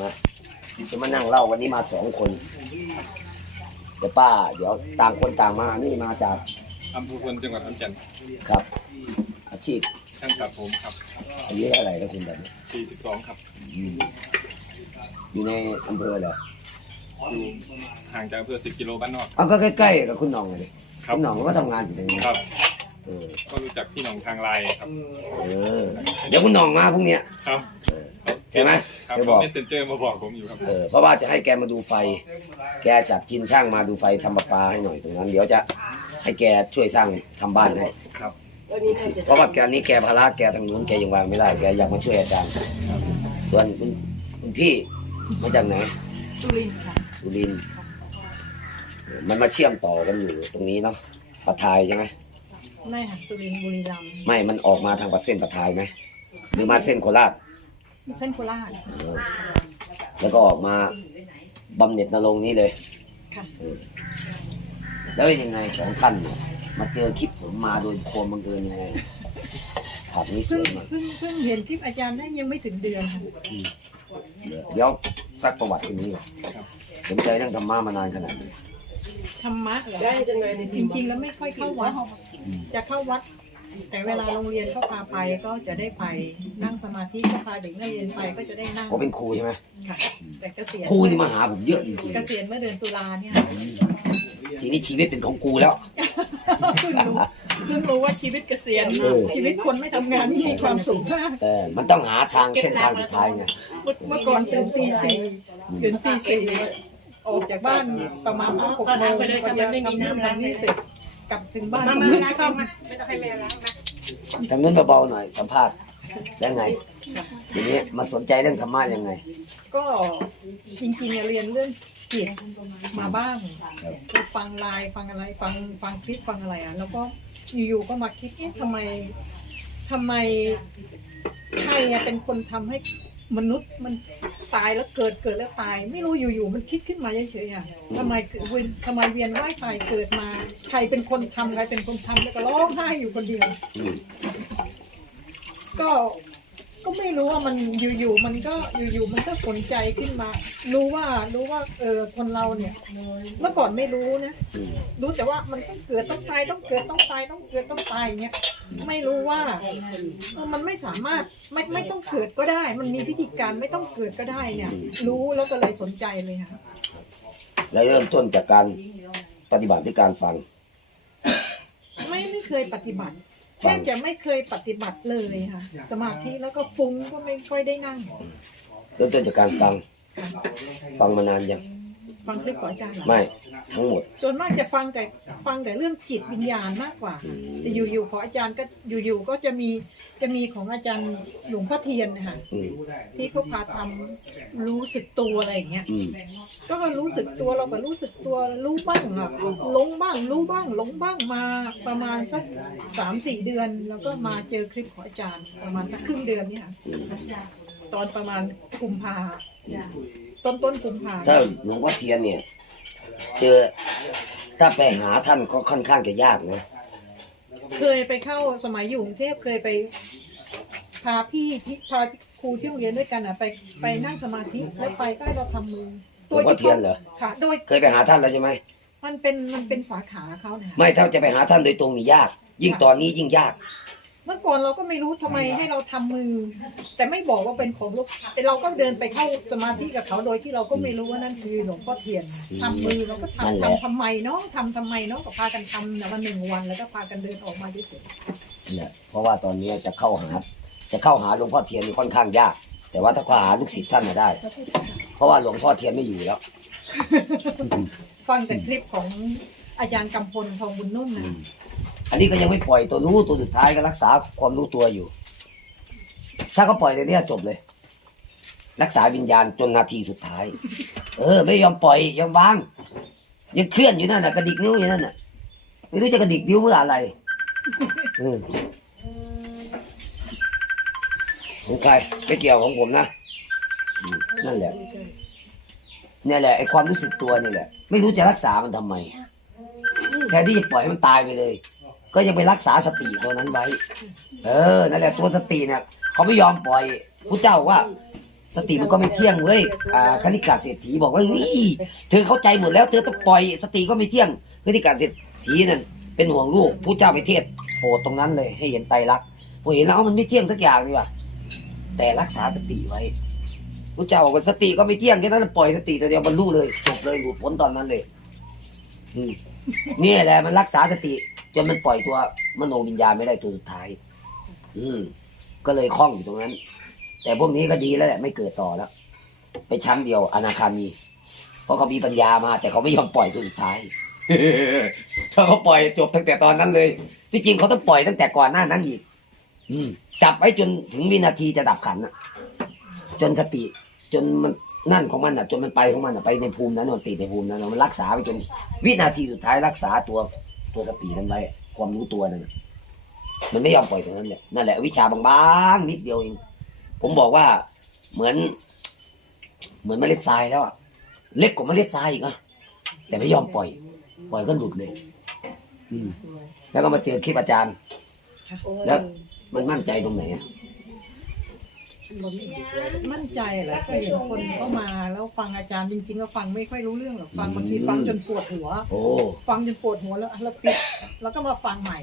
มาจะมานั่งเล่าวันนี้มาสองคนเดี๋ยวป้า เดี๋ยวต่างคนต่างมานี่มาจากอำเภอพลจังหวัดขอนแก่นครับ อาชีพช่างตัดผมครับอายุเท่าไหร่แล้วคุณแบบนี้42 ครับอืมอยู่ในอำเภอเหรออยู่ห่างจากอำเภอ10 กิโลบ้านนอก เอาก็ใกล้ๆกับคุณหน่องเลยครับ คุณหน่องก็ทำงานอยู่ตรงนี้ครับเออก็รู้จักพี่หน้องทางไลน์ครับ เออเดี๋ยวคุณหน่องมาพรุ่งเนี้ยครับ เออ ใช่ไหมครับเดี๋ยวบเขาอก เมสเซนเจอร์มาบอกผมอยู่ครับเออเพราะว่าจะให้แกมาดูไฟ แกจัดจินช่างมาดูไฟทำประปาให้หน่อยตรงนั้น เดี๋ยวจะให้แกช่วยสร้างทำบ้านให้ครับ เพราะว่าแกนี้แกภาระแกทางนู้นแกยังวางไม่ได้แกอยากมาช่วยอาจารย์ ส่วนคุณคุณพี่มาจากไหนสุรินทร์ค่ะ สุรินทร์เออมันมาเชื่อมต่อกันอยู่ตรงนี้เนาะปะทายใช่ไหมไม่ค่ะสุรินทร์บุรีรัมย์ไม่มันออกมาทางปัดเส้นปะทายไหมหรือมาเส้นโคราช มีเส้นโคราช เออแล้วก็ออกมาบำเหน็จนรงค์นี้เลยค่ะแล้วยังไงสองท่านเนี่ยมาเจอคลิปผมมาโดยความบังเอิญยังไงภาพนี้สเพิ่วงยมากเพิ่งเพิ่งเห็นคลิปอาจารย์ได้ยังไม่ถึงเดือนค่ะเดี๋ยวสักประวัติคนนี้ก่อนสนใจเรื่องธรรมะมานานขนาดนี้ธรรมะเหรอจริง ๆ แล้วไม่ค่อยเข้าวัด จะเข้าวัด แต่เวลาโรงเรียนเขาพาไปก็จะได้ไปนั่งสมาธิก็พาเด็กนักเรียนไปก็จะได้นั่งผมเป็นครูใช่ไหมค่ะแต่เกษียณครูที่มาหาผมเยอะจริงเกษียณเมื่อเดือนตุลาเนี่ยๆทีนี้ชีวิตเป็นของกูแล้ว เพิ่งรู้เพิ่งรู้ว่าชีวิตเกษียณเออ ชีวิตคนไม่ทำงานนี่มีความสุขมาก เออมันต้องหาทางเส้นทางสุดท้ายไงเมื่อเมื่อก่อนตื่นตีสี่ตื่นตีสี่ออกจากบ้านประมาณสักหกโมงก็จะทำนู่นทำนี่เสร็จก ลับถึงบ้านมืดค่ำทางนู้นเบาๆหน่อยสัมภาษณ์ยังไงทีนี้มาสนใจเรื่องธรรมะยังไง ก็จริงๆอะเรียนเรื่องจิตมาบ้างไปฟังไลน์ฟังอะไรฟังฟังคลิปฟังอะไรอะ แล้วก็อยู่ๆก็มาคิดเอ๊ะทำไมทำไมใครอะเป็นคนทำให้มนุษย์มัน ตายแล้วเกิดเกิดแล้วตาย ไม่รู้อยู่ๆมันคิดขึ้นมาเฉยๆอะทำไมเกิดเวียนทำไมเวียนว่ายตายเกิดมา ใครเป็นคนทำใครเป็นคนทำแล้วก็ร้องไห้อยู่คนเดียวอืมก็ ก็ไม่รู้ว่ามันอยู่ๆมันก็อยู่ๆมันก็สนใจขึ้นมา รู้ว่ารู้ว่าเออคนเราเนี่ย เมื่อก่อนไม่รู้นะอืมรู้แต่ว่ามันต้องเกิดต้องตายต้องเกิดต้องตายต้องเกิดต้องตายอย่างเงี้ยไม่รู้ว่าเออมันไม่สามารถไม่ไม่ต้องเกิดก็ได้ มันมีพิธีการไม่ต้องเกิดก็ได้เนี่ย รู้แล้วก็เลยสนใจเลยค่ะแล้วเริ่มต้นจากการปฏิบัติด้วยการฟัง ไม่ไม่เคยปฏิบัติแทบจะไม่เคยปฏิบัติเลยค่ะ สมาธิแล้วก็ฟุ้งก็ไม่ค่อยได้นั่งเริ่มต้นจากการฟัง ฟังมานานยัง ฟังคลิปของอาจารย์เหรอไม่ทั้งหมด ส่วนมากจะฟังแต่ฟังแต่เรื่องจิตวิญญาณมากกว่าอืม แต่อยู่ๆของอาจารย์ก็อยู่ๆก็จะมีจะมีของอาจารย์หลวงพ่อเทียนนะคะอืมที่เขาพาทำรู้สึกตัวอะไรอย่างเงี้ย อืมก็รู้สึกตัวเราก็รู้สึกตัวรู้บ้างอะหลงบ้างรู้บ้างหลงบ้างมาประมาณสักสามสี่เดือน แล้วก็มาเจอคลิปของอาจารย์ประมาณสักครึ่งเดือนเนี่ยค่ะอืมตอนประมาณกุมภา ต้นต้นๆกุมภาถ้าหลวงพ่อเทียนเนี่ย เจอถ้าไปหาท่านก็ค่อนข้างจะยากนะเคยไปเข้าสมัยอยู่กรุงเทพเคยไป พาพี่ที่พาครูที่โรงเรียนด้วยกันอะ ไปไปนั่งสมาธิแล้วไปก็ให้เราทำมือหลวงพ่อเทียนเหรอค่ะโดยเคยไปหาท่านแล้วใช่ไหมมันเป็นมันเป็นสาขาเขาเนี่ยไม่ถ้าจะไปหาท่านโดยตรงนี่ยาก ยิ่งตอนนี้ยิ่งยาก เมื่อก่อนเราก็ไม่รู้ทำไมให้เราทำมือ แต่ไม่บอกว่าเป็นของลูกแต่เราก็เดินไปเข้าสมาธิกับเขาโดยที่เราก็ไม่รู้ว่านั่นคือหลวงพ่อเทียนทำมือเราก็นั่นทำแหละ ทำทำไมเนาะทำทำไมเนาะก็พากันทำแต่วันหนึ่งวันแล้วก็พากันเดินออกมาเฉยเนี่ยเพราะว่าตอนนี้จะเข้าหา จะเข้าหาหลวงพ่อเทียนนี่ค่อนข้างยาก แต่ว่าถ้าเข้าหาลูกศิษย์ท่านน่ะได้ เพราะว่าหลวงพ่อเทียนไม่อยู่แล้ว ฟังแต่คลิปของอาจารย์กำพลทองบุญนุ่มนะ อันนี้ก็ยังไม่ปล่อยตัวนู้ตัวสุดท้ายก็รักษาความรู้ตัวอยู่ ถ้าเขาปล่อยตัวเนี้จบเลย รักษาวิญญาณจนนาทีสุดท้าย เออ ไม่ยอมปล่อยยอมวาง ยังเคลื่อนอยู่นั่นน่ะกระดิกนิ้วอยู่นั่นน่ะไม่รู้จะกระดิกนิ้วเพื่ออะไรเออของใครไม่เกี่ยวของผมนะนั่นแหละเนี่ยแหละไอความรู้สึกตัวนี่แหละ ไม่รู้จะรักษามันทำไมแทนที่จะปล่อยให้มันตายไปเลย ก็ยังไปรักษาสติตัวนั้นไว้ เออ นั่นแหละตัวสติเนี่ยเขาไม่ยอมปล่อยพระเจ้าว่า สติมันก็ไม่เที่ยงเว้ย อ่าคณิกาเศรษฐีบอกว่านี่เธอเข้าใจหมดแล้ว เธอต้องปล่อย สติก็ไม่เที่ยงคณิกาเศรษฐีนั่นเป็นห่วงลูกผู้เจ้าไปเทศโปรดตรงนั้นเลย ให้เห็นไตรลักษณ์พอเห็นแล้วมันไม่เที่ยงสักอย่างนี่ว่ะแต่รักษาสติไว้ผู้เจ้าบอกว่าสติก็ไม่เที่ยงแค่นั้นปล่อยสติตัวเดียวบรรลุเลยจบเลยหลุดพ้นตอนนั้นเลย อืมนี่แหละมันรักษาสติ จนมันปล่อยตัวมโนวิญญาณไม่ได้ตัวสุดท้าย อืม ก็เลยคล้องอยู่ตรงนั้น แต่พวกนี้ก็ดีแล้วแหละไม่เกิดต่อแล้ว ไปชั้นเดียวอนาคามี เพราะเขามีปัญญามา แต่เขาไม่ยอมปล่อยตัวสุดท้ายถ้าเขาปล่อยจบตั้งแต่ตอนนั้นเลยที่จริงเขาต้องปล่อยตั้งแต่ก่อนหน้านั้นอีก อืม จับไว้จนถึงวินาทีจะดับขันนะจนสติ จนมันนั่นของมันอะ จนมันไปของมันอะไปในภูมินั้นมันติดในภูมินั้นมันรักษาไปจนวินาทีสุดท้ายรักษาตัว ตัวสตินั้นไว้ความรู้ตัวนั่นมันไม่ยอมปล่อยตรงนั้นเนี่ยนั่นแหละวิชาบางๆนิดเดียวเอง ผมบอกว่าเหมือน เหมือนเมล็ดทรายแล้วอะเล็กกว่าเมล็ดทรายอีกนะแต่ไม่ยอมปล่อย ปล่อยก็หลุดเลย อืม แล้วก็มาเจอคลิปอาจารย์ แล้วมันมั่นใจตรงไหนอะ มั่นใจเหรอคือเห็นคนเข้ามาแล้วฟังอาจารย์จริงๆก็ฟังไม่ค่อยรู้เรื่องหรอกฟังบางทีฟังจนปวดหัว โอ้ ฟังจนปวดหัวแล้วแล้วปิดแล้วก็มาฟังใหม่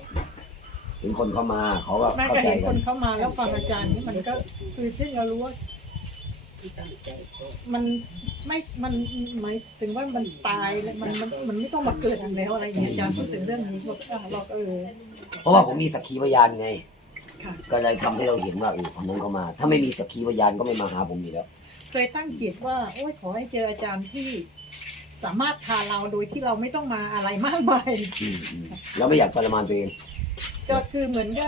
ถึงคนเข้ามาเขาก็แม่เข้าก็ใจเห็นกัคนนเข้ามาแล้วฟังอาจารย์นี่มันก็คือที่เรารู้ว่ามันไม่มันหมายถึงว่ามันตายแล้วมันมันมันไม่ต้องมาเกิดอีกแล้วอะไรอย่างเงี้ยอาจารย์พูดถึงเรื่องนี้บอกอะเราก็เออเพราะว่าผมมีสักขีพยานไงค่ะ ก็เลยทำให้เราเห็นว่าเออคนนั้นเขามา ถ้าไม่มีสักขีพยานก็ไม่มาหาผมอยู่แล้ว เคยตั้งจิตว่า โอ้ยขอให้เจออาจารย์ที่ สามารถพาเราโดยที่เราไม่ต้องมาอะไรมากมายอืมอืมเราไม่อยากทรมานตัวเอง ก็คือเหมือนก็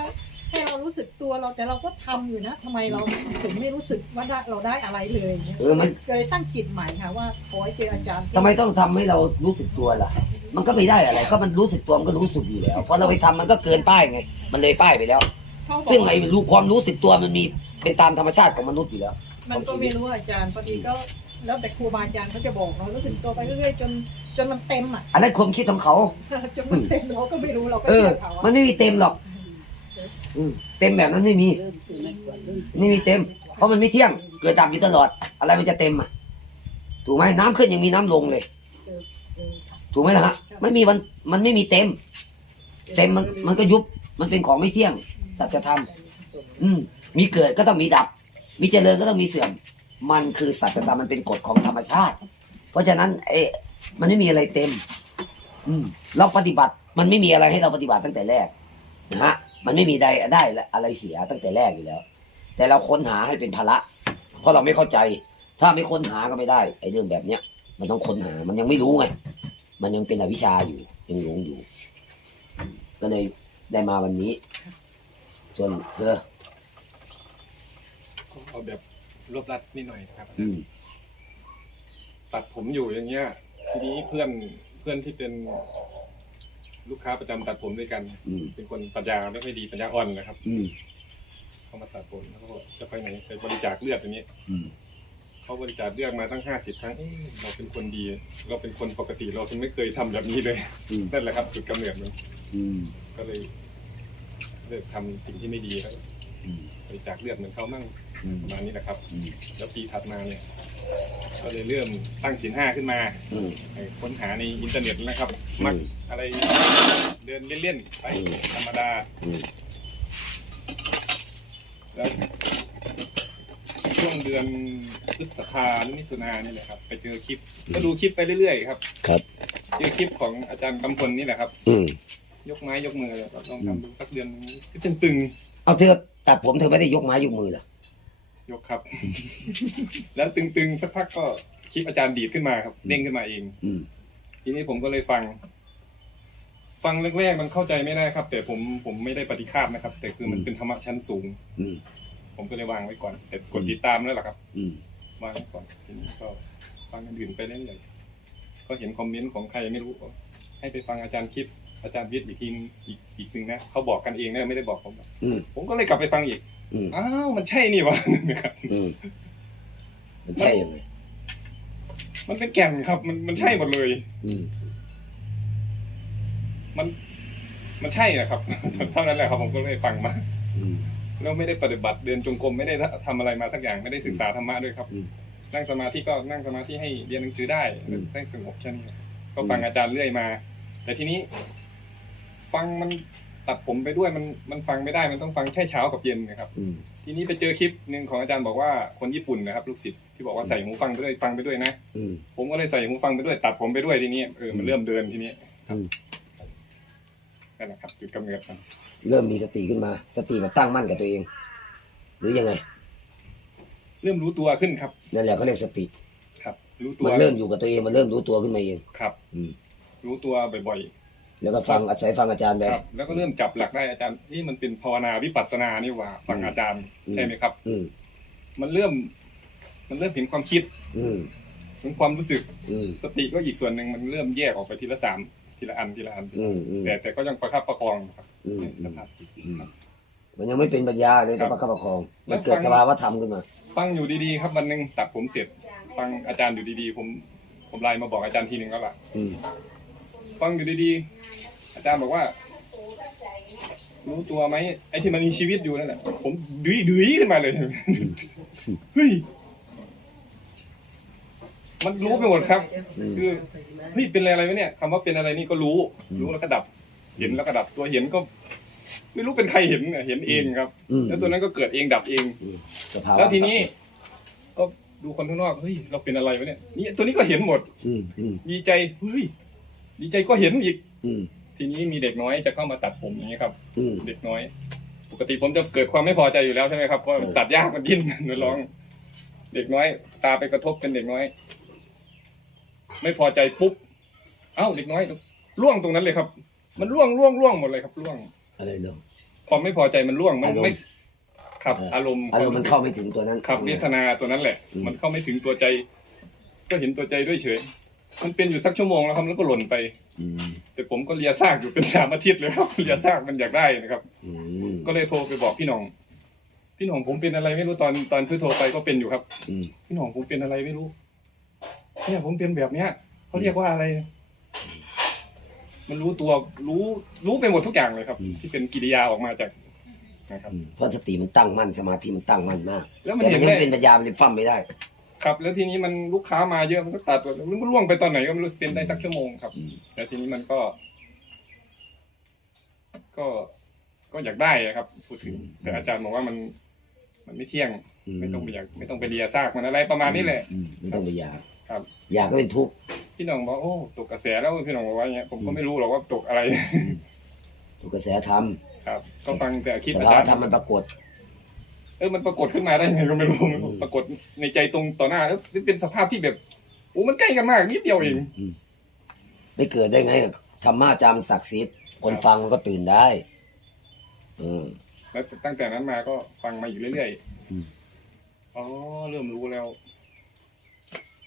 ให้เรารู้สึกตัวเราแต่เราก็ทำอยู่นะทำไมเราถึงไม่รู้สึกว่าได้เราได้อะไรเลยอย่างเงี้ยเออมันเลยตั้งจิตใหม่ค่ะว่าขอให้เจออาจารย์ที่ทำไมต้องทำให้เรารู้สึกตัวล่ะ มันก็ไม่ได้อะไร ก็มันรู้สึกตัวมันก็รู้สึกอยู่แล้ว เพราะเราไปทำมันก็เกินป้ายไง มันเลยป้ายไปแล้ว เขาบอกซึ่งไอ้รู้ความรู้สึกตัวมันมีเป็นตามธรรมชาติของมนุษย์อยู่แล้วมันก็ไม่รู้อาจารย์พอดีก็ แล้วแต่ครูบาอาจารย์เขาจะบอกเรารู้สึกตัวไปเรื่อยๆจนจนมันเต็มอะอันนั้นความคิดของเขา จนมันเต็มเราก็ไม่รู้เราก็เออ เชื่อเขามันอะไม่มีเต็มหรอก อืมเต็มแบบนั้นไม่มี ไม่มีเต็ม เพราะมันไม่เที่ยง เกิดดับอยู่ตลอด อะไรมันจะเต็มอะ ถูกไหมน้ำขึ้นยังมีน้ำลงเลย ถูกไหมล่ะฮะ ไม่มีวันมันไม่มีเต็ม เต็มมันมันก็ยุบ มันเป็นของไม่เที่ยง สัจธรรมอืมมีเกิดก็ต้องมีดับ มีเจริญก็ต้องมีเสื่อม มันคือสัจธรรมมันเป็นกฎของธรรมชาติ เพราะฉะนั้นเอ๊ะมันไม่มีอะไรเต็ม อืมเราปฏิบัติมันไม่มีอะไรให้เราปฏิบัติตั้งแต่แรกนะฮะมันไม่มีใดได้อะไรเสียตั้งแต่แรกอยู่แล้ว แต่เราค้นหาให้เป็นภาระ เพราะเราไม่เข้าใจ ถ้าไม่ค้นหาก็ไม่ได้ไอ้เรื่องแบบเนี้ย มันต้องค้นหามันยังไม่รู้ไงมันยังเป็นอวิชชาอยู่ยังหลงอยู่ ก็เลยได้มาวันนี้ ส่วนเธอเอาแบบรวบรัดนิดหน่อยนะครับ อืมตัดผมอยู่อย่างเงี้ย ทีนี้เพื่อนเพื่อนที่เป็นลูกค้าประจำตัดผมด้วยกัน อืมเป็นคนปัญญาไม่ค่อยดีปัญญาอ่อนนะครับ อืมเขามาตัดผมแล้วก็บอกจะไปไหนไปบริจาคเลือดอย่างนี้อืมเขาบริจาคเลือดมาตั้งห้าสิบครั้งเอ๊ะเราเป็นคนดี เราเป็นคนปกติเราถึงไม่เคยทำแบบนี้เลย อืมนั่นแหละครับจุดกำเนิดมันอืมก็เลยเลิกทำสิ่งที่ไม่ดีแล้วอืมบริจาคเลือดเหมือนเขามั่งอืมประมาณนี้แหละครับอืมแล้วปีถัดมาเนี่ย ก็เลยเริ่มตั้งสินห้าขึ้นมาอืมไอ้ค้นหาในอินเทอร์เน็ตนะครับ มักอืมอะไรเดินเล่นๆไปอืมธรรมดาอืมแล้วช่วงเดือนพฤษภาหรือมิถุนานี่แหละครับ ไปเจอคลิป ก็ดูคลิปไปเรื่อยๆครับ ครับ เจอคลิปของอาจารย์กำพลนี่แหละครับ อืม ยกไม้ยกมือเราลองทำดูสักเดือนนึงก็ตึงเอาเธอตัดผมเธอไม่ได้ยกไม้ยกมือเหรอๆยกครับ แล้วตึงๆสักพักก็คลิปอาจารย์ดีดขึ้นมาครับเด้งขึ้นมาเอง อืม ทีนี้ผมก็เลยฟัง ฟังแรกๆมันเข้าใจไม่ได้ครับ แต่ผมผมไม่ได้ปฏิฆาตนะครับ แต่คือมันเป็นธรรมะชั้นสูง อืม ผมก็เลยวางไว้ก่อน แต่กดติดตามแล้วล่ะครับ อืม วางไว้ก่อนทีนี้ก็ฟังอันอื่นไปเรื่อยๆก็เห็นคอมเมนต์ของใครไม่รู้ก็ให้ไปฟังอาจารย์คิด อาจารย์วิทย์อีกทีอีกอีกหนึ่งนะเขาบอกกันเองนะไม่ได้บอกผมอืมผมก็เลยกลับไปฟังอีกอืมอ้าวมันใช่นี่วะนะครับอืมมันใช่ยังไงมันเป็นแก่นครับ มันมันใช่หมดเลย อืม มัน มันใช่นะครับเท่านั้นแหละครับผมก็เลยฟังมา อืม แล้วไม่ได้ปฏิบัติเดินจงกรมไม่ได้ทำอะไรมาสักอย่างไม่ได้ศึกษาธรรมะด้วยครับ อืมนั่งสมาธิก็นั่งสมาธิให้เรียนหนังสือได้อืมได้สงบแค่นี้ก็ฟังอาจารย์เรื่อยมา แต่ทีนี้ ฟังมันตัดผมไปด้วยมันมันฟังไม่ได้มันต้องฟังแค่เช้ากับเย็นนะครับ อืม ทีนี้ไปเจอคลิปหนึ่งของอาจารย์บอกว่าคนญี่ปุ่นนะครับ ลูกศิษย์ที่บอกว่าใส่หูฟังไปด้วยฟังไปด้วยนะอืม ผมก็เลยใส่หูฟังไปด้วย ตัดผมไปด้วยทีนี้เออมันเริ่มเดินทีนี้ครับอืม นั่นแหละครับจุดกำเนิดมันเริ่มมีสติขึ้นมา สติแบบตั้งมั่นกับตัวเอง หรือยังไง เริ่มรู้ตัวขึ้นครับ นั่นแหละเขาเรียกสติ ครับ รู้ตัวมันเริ่มอยู่กับตัวเอง มันเริ่มรู้ตัวขึ้นมาเอง ครับ อืม รู้ตัวบ่อย แล้วก็ฟังอาศัยฟังอาจารย์ไปๆครับ แล้วก็เริ่มจับหลักได้อาจารย์นี่มันเป็นภาวนาวิปัสสนานี่หว่าฟังอาจารย์อืมใช่ไหมครับ อืมมันเริ่ม มันเริ่มเห็นความคิดอืมเห็นความรู้สึกอืมสติก็อีกส่วนหนึ่งมันเริ่มแยกออกไปทีละสามทีละอันทีละอัน อืมอืม แต่แต่ก็ยังประคับประคองครับอืม ในอืสมภาพจิตอืมมันยังไม่เป็นปัญญาเลยครัต้องบประคับประคอง แล้มันวเกิดฟัง สภาวะธรรมขึ้นมา ฟังอยู่ดีๆครับวันหนึ่งตัดผมเสร็จ ฟังอาจารย์อยู่ดีๆ ผมผมไลน์มาบอกอาจารย์ทีหนึ่งแล้วล่ะอืม ฟังอยู่ดีๆ อาจารย์บอกว่า รู้ตัวไหมไอ้ที่มันมีชีวิตอยู่นั่นแหละผมดื้อดื้อขึ้นมาเลยเฮ้ยมันรู้ไปหมดครับอืมคือเฮ้ยเป็นอะไรอะไรวะเนี่ยคำว่าเป็นอะไรนี่ก็รู้อืมรู้แล้วก็ดับ เห็นแล้วก็ดับตัวเห็นก็ ไม่รู้เป็นใครเห็นเนี่ยเห็นเองครับอืมแล้วตัวนั้นก็เกิดเองดับเองอืมสภาวะแล้วทีนี้ ก็ดูคนข้างนอกเฮ้ยเราเป็นอะไรวะเนี่ยนี่ตัวนี้ก็เห็นหมดอืมอืมดีใจเฮ้ย ดีใจก็เห็นอีก อืม ทีนี้มีเด็กน้อยจะเข้ามาตัดผมอย่างนี้ครับ อืม เด็กน้อย ปกติผมจะเกิดความไม่พอใจอยู่แล้วใช่ไหมครับเพราะมันเออตัดยากมันดิ้นมันร้อง เด็กน้อย ตาไปกระทบเป็นเด็กน้อย ไม่พอใจปุ๊บเอ้าเด็กน้อยล่วงตรงนั้นเลยครับ มันล่วงล่วงล่วงหมดเลยครับล่วงอะไรเนาะพอไม่พอใจมันล่วงมันอารมณ์ ไม่ครับเออออารมณ์อารมณ์มันเข้าไม่ถึงตัวนั้น ครับเวทนาตัวนั้นแหละ อืม มันเข้าไม่ถึงตัวใจ ก็เห็นตัวใจด้วยเฉย มันเป็นอยู่สักชั่วโมงแล้วครับแล้วก็หล่นไป อืมแต่ผมก็เลียซากอยู่เป็นสามอาทิตย์เลยครับ เลียซากมันอยากได้นะครับ อืมก็เลยโทรไปบอกพี่หน้อง พี่หน้องผมเป็นอะไรไม่รู้ตอนตอนที่โทรไปก็เป็นอยู่ครับ อืมพี่หน้องผมเป็นอะไรไม่รู้ เนี่ยผมเป็นแบบเนี้ยเขาเรียกว่าอะไร มันรู้ตัวรู้รู้ไปหมดทุกอย่างเลยครับ ที่เป็นกิริยาออกมาจากนะครับ อืมเพราะสติมันตั้งมั่นสมาธิมันตั้งมั่นมากแล้วมันแต่เห็มันนยังได้ เป็นปัญญามันเลยฟั่มไม่ได้ ครับแล้วทีนี้มันลูกค้ามาเยอะมันก็ตัดหมดมันก็ล่วงไปตอนไหนก็ไม่รู้เป็นได้สักชั่วโมงครับอืมแล้วทีนี้มันก็ ก็ก็อยากได้อะครับ พูดถึง แต่อาจารย์บอกว่ามัน มันไม่เที่ยง ไม่ต้องไปอยากไม่ต้องไปเลียซากมันอะไรประมาณนี้แหละ อืมไม่ต้องไปอยากครับ อยากก็เป็นทุกข์พี่หน้องบอกโอ้ตกกระแสแล้วพี่หน้องบอกว่าอย่างเงี้ยผมก็ไม่รู้หรอกว่าตกอะไรทุกกระแสธรรมครับ ก็ฟังแต่คลิปสอาภาะจาวรย์ธรรมมันปรากฏ เออมันปรากฏขึ้นมาได้ยังไงก็ไม่รู้มันปรากฏในใจตรงต่อหน้าแล้วเป็นสภาพที่แบบโอ้มันใกล้กันมากนิดเดียวเองอืมไม่เกิดได้ไงธรรมะจามศักดิ์สิทธิ์คนฟังก็ตื่นได้ อืม แล้วตั้งแต่นั้นมาก็ฟังมาอยู่เรื่อยอืม ๆ อ๋อ เริ่มรู้แล้ว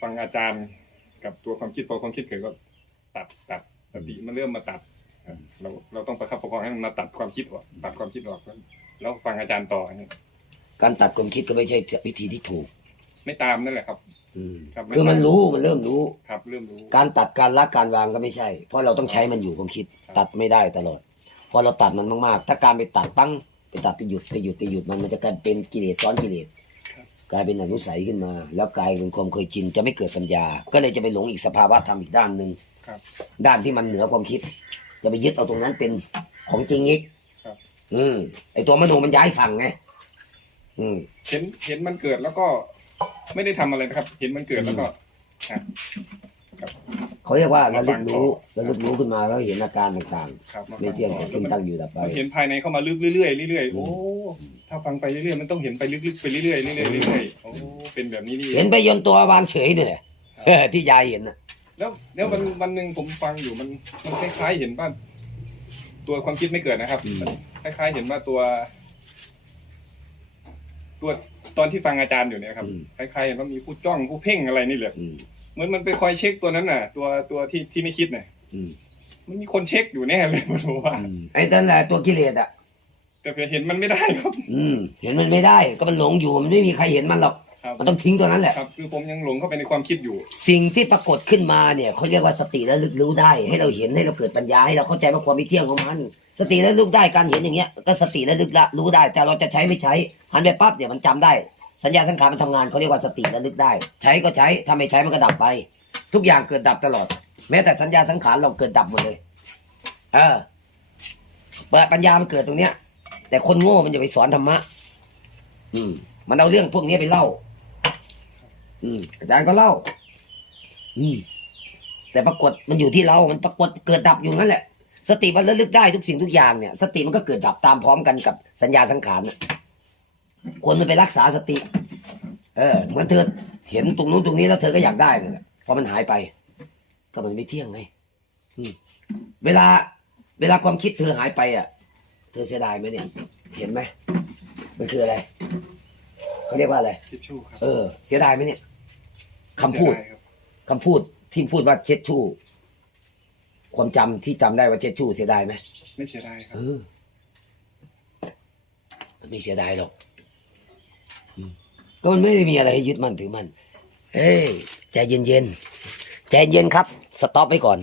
ฟังอาจารย์กับตัวความคิดพอความคิดเกิดก็ ตัดตัดสติมันเริ่มมาตัดครับเราเราต้องประคับประคองให้มันมาตัดความคิดออกตัดความคิดออกแล้วฟังอาจารย์ต่ออย่างเงี้ย การตัดความคิดก็ไม่ใช่วิธีที่ถูก ไม่ตามนั่นแหละครับ อืมครับ คือมันรู้มันเริ่มรู้ ครับเริ่มรู้ การตัดการละการวางก็ไม่ใช่ เพราะเราต้องใช้มันอยู่ความคิดครับตัดไม่ได้ตลอด พอเราตัดมันมากๆ ถ้าการไปตัดปั้งไปตัดไปหยุดไปหยุดไปหยุดมันมันจะกลายเป็นกิเลสซ้อนกิเลสกลายเป็นอนุสัยขึ้นมา แล้วกลายเป็นความเคยชินจะไม่เกิดปัญญา ก็เลยจะไปหลงอีกสภาวะธรรมอีกด้านหนึ่งครับ ด้านที่มันเหนือความคิด จะไปยึดเอาตรงนั้นเป็นของจริงอีกครับ อืมไอตัวมโนมันย้ายฝั่งไง อืม เห็นเห็นมันเกิดแล้วก็ไม่ได้ทำอะไรนะครับ เห็นมันเกิดแล้วก็อะเขาเรียกว่ามาระฟัลึงกต่อรู้ระลึกรู้ขึ้นมาแล้วเห็นอาการต่างครับาๆ ไม่เที่ยงฟัแต่ขึ้นต่อตั้งอยู่ดับไป มันเห็นภายในเข้ามาลึกเรื่อยๆเรื่อยๆอืมโอ้ถ้าฟังไปเรื่อยๆมันต้องเห็นไปลึกๆไปเรื่อยๆเรื่อยๆเรื่อยๆโอ้เป็นแบบนี้นี่เห็นไปยนตัววางเฉยเนี่ยแหละเออที่ยายเห็นน่ะ แล้วแล้ววันวันหนึ่งผมฟังอยู่มันมันคล้ายๆเห็นว่าตัวความคิดไม่เกิดนะครับอืมคล้ายๆเห็นว่าตัว ตัวตอนที่ฟังอาจารย์อยู่เนี่ยครับอืม คล้ายๆเห็นว่ามีผู้จ้องผู้เพ่งอะไรนี่แหละอืมเหมือนมันไปคอยเช็คตัวนั้นน่ะ ตัวตัวที่ที่ไม่คิดน่ะอืมมันมีคนเช็คอยู่แน่เลยมันรู้ว่า อืมไอ้นั่นแหละตัวกิเลสอะ แต่เพียงเห็นมันไม่ได้ครับ อืม เห็นมันไม่ได้ ก็มันหลงอยู่มันไม่มีใครเห็นมันหรอก ครับ มันต้องทิ้งตัวนั้นแหละ ครับ คือผมยังหลงเข้าไปในความคิดอยู่ สิ่งที่ปรากฏขึ้นมาเนี่ยเขาเรียกว่าสติระลึกรู้ได้ ให้เราเห็นให้เราเกิดปัญญาให้เราเข้าใจว่าความไม่เที่ยงของมัน สติระลึกได้การเห็นอย่างเงี้ย ก็สติระลึกละรู้ได้แต่เราจะใช้ไม่ใช้ หันไปปั๊บเนี่ยมันจำได้ สัญญาสังขารมันทำงานเขาเรียกว่าสติระลึกได้ ใช้ก็ใช้ถ้าไม่ใช้มันก็ดับไป ทุกอย่างเกิดดับตลอด แม้แต่สัญญาสังขารเราเกิดดับหมดเลย เออเปิดปัญญามันเกิดตรงเนี้ย แต่คนโง่มันจะไปสอนธรรมะ อืม มันเอาเรื่องพวกนี้ไปเล่า อืมอาจารย์ก็เล่า อืมแต่ปรากฏมันอยู่ที่เรา มันปรากฏเกิดดับอยู่นั่นแหละ สติมันระลึกได้ทุกสิ่งทุกอย่างเนี่ย สติมันก็เกิดดับตามพร้อมกันกับสัญญาสังขารน่ะ คนมันไปรักษาสติ เออเหมือนเธอเห็นตรงนู้นตรงนี้แล้วเธอก็อยากได้นั่นแหละพอมันหายไป ก็มันไม่เที่ยงไงอืมเวลา เวลาความคิดเธอหายไปอะ เธอเสียดายไหมเนี่ย เห็นไหมมันคืออะไรเขาเรียกว่าอะไร ทิชชู่ครับเออ เสียดายไหมเนี่ยคำพูด เสียายครับคำพูดที่พูดว่าเช็ดชู่ ความจำที่จำได้ว่าเช็ดชู่เสียดายไหมไม่เสียดายครัเอบ อมันไม่เสียดายหรอกอืม ก็มันไม่ได้มีอะไรให้ยึดมั่นถือมั่นเฮ้ยใจเย็นๆใจเย็นครับ สต็อปไว้ก่อน